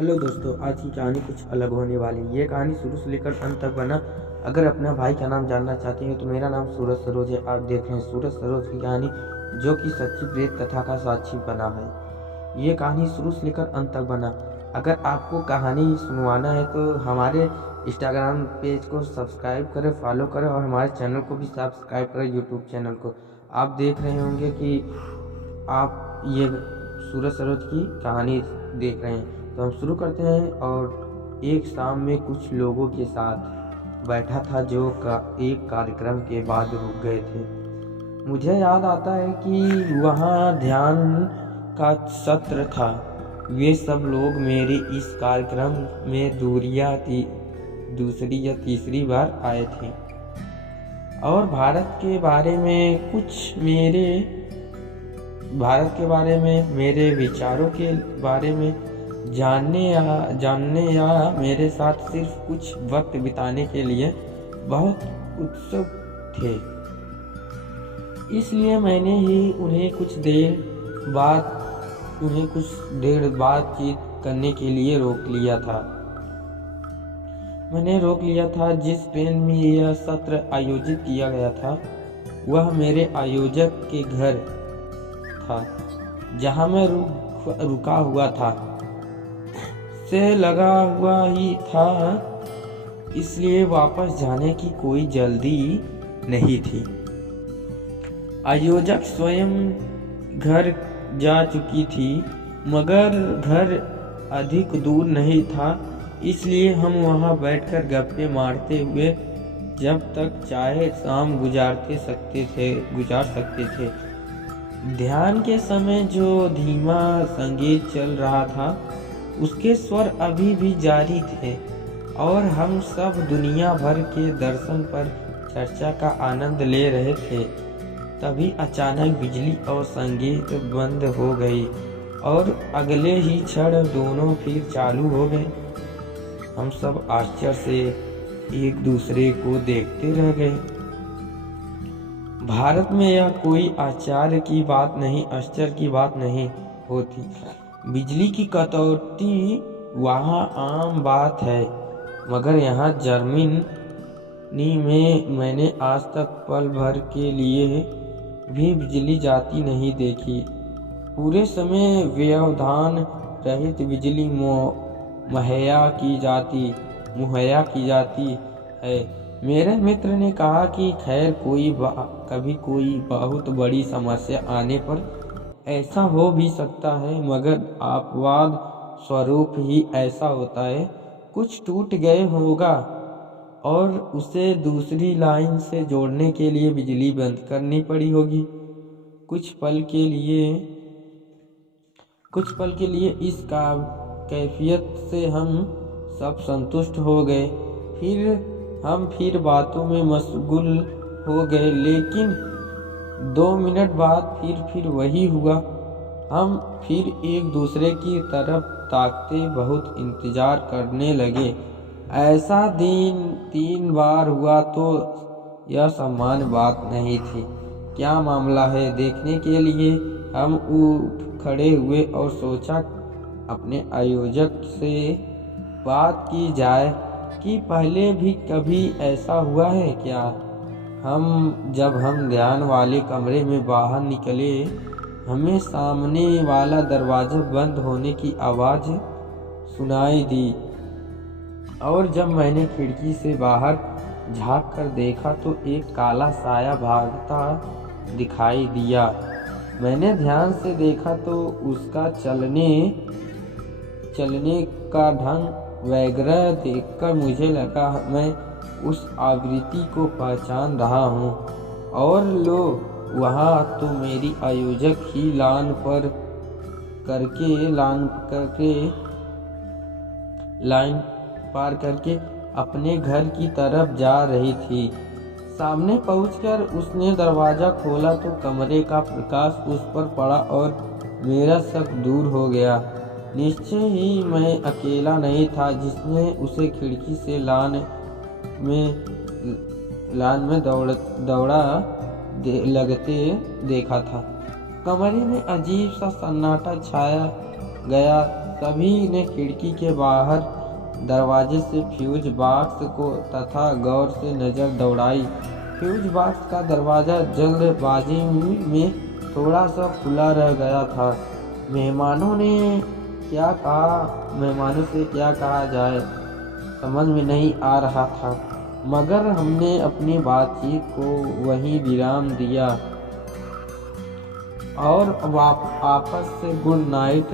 Hello दोस्तों, आज की कहानी कुछ अलग होने वाली है। ये कहानी शुरू से लेकर अंत तक बना। अगर अपना भाई का नाम जानना चाहते हैं तो मेरा नाम सूरज सरोज है। आप देख रहे हैं सूरज सरोज की कहानी, जो कि सच्ची प्रेत कथा का साक्षी बना है। ये कहानी शुरू से लेकर अंत तक बना। अगर आपको कहानी सुनवाना है तो हमारे इंस्टाग्राम पेज को सब्सक्राइब करें, फॉलो करें और हमारे चैनल को भी सब्सक्राइब करें, यूट्यूब चैनल को। आप देख रहे होंगे कि आप ये सूरज सरोज की कहानी देख रहे हैं। तो हम शुरू करते हैं। और एक शाम में कुछ लोगों के साथ बैठा था जो एक कार्यक्रम के बाद रुक गए थे। मुझे याद आता है कि वहाँ ध्यान का सत्र था। वे सब लोग मेरे इस कार्यक्रम में दूसरी या तीसरी बार आए थे और भारत के बारे में मेरे विचारों के बारे में जानने या मेरे साथ सिर्फ कुछ वक्त बिताने के लिए बहुत उत्सुक थे। इसलिए मैंने ही उन्हें कुछ देर बातचीत करने के लिए रोक लिया था। जिस ट्रेन में यह सत्र आयोजित किया गया था वह मेरे आयोजक के घर था, जहां मैं रुका हुआ था से लगा हुआ ही था, इसलिए वापस जाने की कोई जल्दी नहीं थी। आयोजक स्वयं घर जा चुकी थी, मगर घर अधिक दूर नहीं था, इसलिए हम वहां बैठकर गप्पे मारते हुए जब तक चाहे शाम गुजार सकते थे। ध्यान के समय जो धीमा संगीत चल रहा था उसके स्वर अभी भी जारी थे और हम सब दुनिया भर के दर्शन पर चर्चा का आनंद ले रहे थे। तभी अचानक बिजली और संगीत बंद हो गई और अगले ही क्षण दोनों फिर चालू हो गए। हम सब आश्चर्य से एक दूसरे को देखते रह गए। भारत में यह कोई आश्चर्य की बात नहीं होती। बिजली की कटौती वहाँ आम बात है, मगर यहाँ जर्मनी में मैंने आज तक पल भर के लिए भी बिजली जाती नहीं देखी। पूरे समय व्यवधान रहित बिजली मुहैया की जाती है। मेरे मित्र ने कहा कि खैर कभी कोई बहुत बड़ी समस्या आने पर ऐसा हो भी सकता है, मगर अपवाद स्वरूप ही ऐसा होता है। कुछ टूट गए होगा और उसे दूसरी लाइन से जोड़ने के लिए बिजली बंद करनी पड़ी होगी। कुछ पल के लिए इस कैफियत से हम सब संतुष्ट हो गए। फिर बातों में मशगूल हो गए, लेकिन 2 मिनट बाद फिर वही हुआ। हम फिर एक दूसरे की तरफ ताकते बहुत इंतजार करने लगे। ऐसा 3 बार हुआ तो यह सामान्य बात नहीं थी। क्या मामला है देखने के लिए हम उठ खड़े हुए और सोचा अपने आयोजक से बात की जाए कि पहले भी कभी ऐसा हुआ है क्या। जब हम ध्यान वाले कमरे में बाहर निकले, हमें सामने वाला दरवाजा बंद होने की आवाज़ सुनाई दी और जब मैंने खिड़की से बाहर झांक कर देखा तो एक काला साया भागता दिखाई दिया। मैंने ध्यान से देखा तो उसका चलने का ढंग वगैरह देखकर मुझे लगा मैं उस आवृत्ति को पहचान रहा हूँ। और लो, वहाँ तो मेरी आयोजक ही लान पार करके अपने घर की तरफ जा रही थी। सामने पहुंचकर उसने दरवाज़ा खोला तो कमरे का प्रकाश उस पर पड़ा और मेरा शक दूर हो गया। निश्चय ही मैं अकेला नहीं था जिसने उसे खिड़की से लान में दौड़ा लगते देखा था। कमरे में अजीब सा सन्नाटा छाया गया सभी ने खिड़की के बाहर दरवाजे से फ्यूज बॉक्स को तथा गौर से नज़र दौड़ाई। फ्यूज बॉक्स का दरवाज़ा जल्दबाजी में थोड़ा सा खुला रह गया था। मेहमानों से क्या कहा जाए समझ में नहीं आ रहा था, मगर हमने अपनी बातचीत को वहीं विराम दिया और आपस से गुड नाइट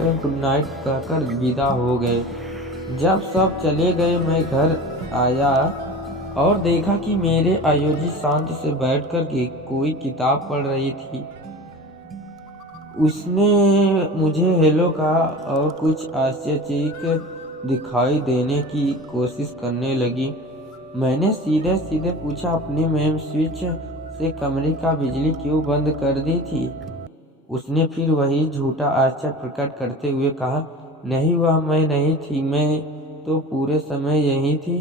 कहकर विदा हो गए। जब सब चले गए मैं घर आया और देखा कि मेरे आयोजी शांति से बैठकर के कोई किताब पढ़ रही थी। उसने मुझे हेलो कहा और कुछ आश्चर्यचकित दिखाई देने की कोशिश करने लगी। मैंने सीधे सीधे पूछा, अपनी मेन स्विच से कमरे का बिजली क्यों बंद कर दी थी? उसने फिर वही झूठा आश्चर्य प्रकट करते हुए कहा, नहीं, वह मैं नहीं थी, मैं तो पूरे समय यही थी।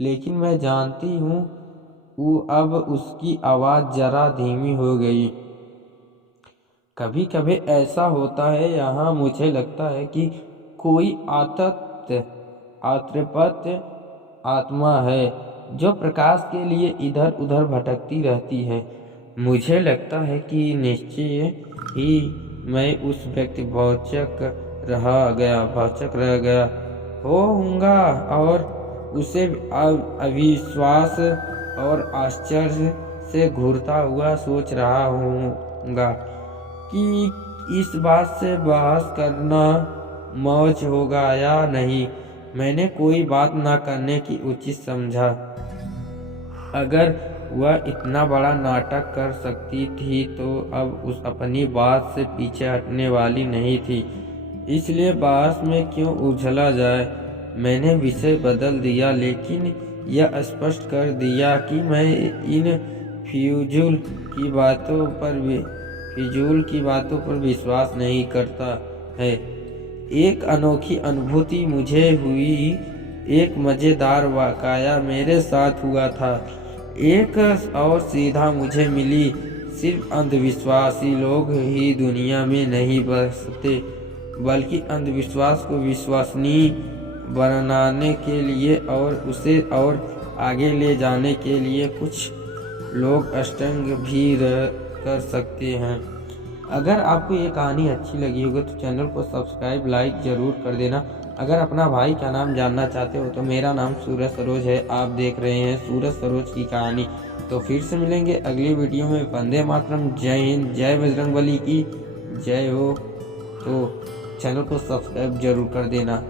लेकिन मैं जानती हूँ। अब उसकी आवाज़ जरा धीमी हो गई। कभी कभी ऐसा होता है यहाँ। मुझे लगता है कि कोई आतृपत आत्मा है जो प्रकाश के लिए इधर उधर भटकती रहती है। मुझे लगता है कि निश्चय ही मैं उस व्यक्ति भौचक रह गया होऊंगा और उसे अविश्वास और आश्चर्य से घूरता हुआ सोच रहा होऊंगा कि इस बात से बहस करना मौज होगा या नहीं। मैंने कोई बात ना करने की उचित समझा। अगर वह इतना बड़ा नाटक कर सकती थी तो अब उस अपनी बात से पीछे हटने वाली नहीं थी, इसलिए बहस में क्यों उलझा जाए। मैंने विषय बदल दिया, लेकिन यह स्पष्ट कर दिया कि मैं इन फिजूल की बातों पर विश्वास नहीं करता है। एक अनोखी अनुभूति मुझे हुई। एक मज़ेदार वाकया मेरे साथ हुआ था। एक और सीधा मुझे मिली। सिर्फ अंधविश्वासी लोग ही दुनिया में नहीं बसते, बल्कि अंधविश्वास को विश्वसनीय बनाने के लिए और उसे और आगे ले जाने के लिए कुछ लोग अष्टांग भी कर सकते हैं। अगर आपको ये कहानी अच्छी लगी होगी तो चैनल को सब्सक्राइब लाइक ज़रूर कर देना। अगर अपना भाई का नाम जानना चाहते हो तो मेरा नाम सूरज सरोज है। आप देख रहे हैं सूरज सरोज की कहानी। तो फिर से मिलेंगे अगली वीडियो में। वंदे मातरम। जय हिंद। जय बजरंगबली की जय हो। तो चैनल को सब्सक्राइब जरूर कर देना।